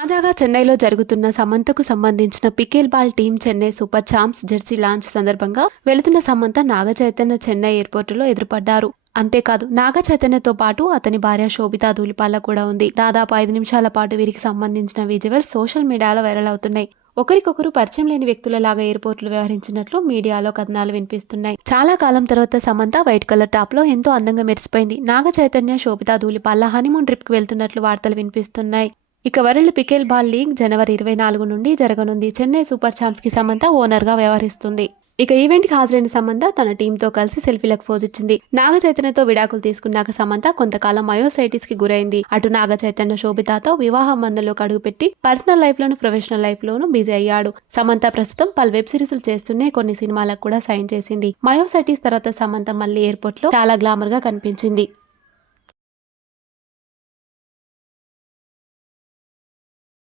తాజాగా చెన్నైలో జరుగుతున్న సమంతకు సంబంధించిన pickle ball team Chennai super champs jersey launch సందర్భంగా వెళుతున్న సమంత నాగచైతన్య చెన్నై ఎయిర్పోర్టులో ఎదురుపడ్డారు. అంతేకాదు నాగచైతన్యతో పాటు అతని భార్య శోభితా ధూళిపాల కూడా ఉంది. దాదాపు 5 నిమిషాల పాటు వీరికి సంబంధించిన విజువల్స్ సోషల్ మీడియాలో వైరల్ అవుతున్నాయి. ఒకరికొకరు పరిచయం లేని వ్యక్తులలాగా ఎయిర్పోర్టులు వ్యవహరించినట్లు మీడియాలో కథనాలు వినిపిస్తున్నాయి. చాలా కాలం తర్వాత సమంత వైట్ కలర్ టాప్ లో ఎంతో అందంగా మెరిసిపోయింది. నాగచైతన్య శోభితా ధూళిపాల హనీమూన్ ట్రిప్ కు వెళ్తున్నట్లు వార్తలు వినిపిస్తున్నాయి. ఇక వరల్డ్ పికేల్ బాల్ లీగ్ జనవరి 24 నుండి జరగనుంది. చెన్నై సూపర్ చాంప్స్ కి సమంత ఓనర్ గా వ్యవహరిస్తుంది. ఇక ఈవెంట్ కి హాజరైన సమంత తన టీంతో కలిసి సెల్ఫీలకు పోజ్ ఇచ్చింది. నాగ చైతన్యతో విడాకులు తీసుకున్నాక సమంత కొంతకాలం మయోసైటిస్ కి గురైంది. అటు నాగ చైతన్య శోభితాతో వివాహం బంధంలోకి అడుగుపెట్టి పర్సనల్ లైఫ్ లోను ప్రొఫెషనల్ లైఫ్ లోను బిజీ అయ్యాడు. సమంత ప్రస్తుతం పలు వెబ్ సిరీస్లు చేస్తూనే కొన్ని సినిమాలకు కూడా సైన్ చేసింది. మయోసైటిస్ తర్వాత సమంత మళ్ళీ ఎయిర్పోర్ట్ లో చాలా గ్లామర్ గా కనిపించింది.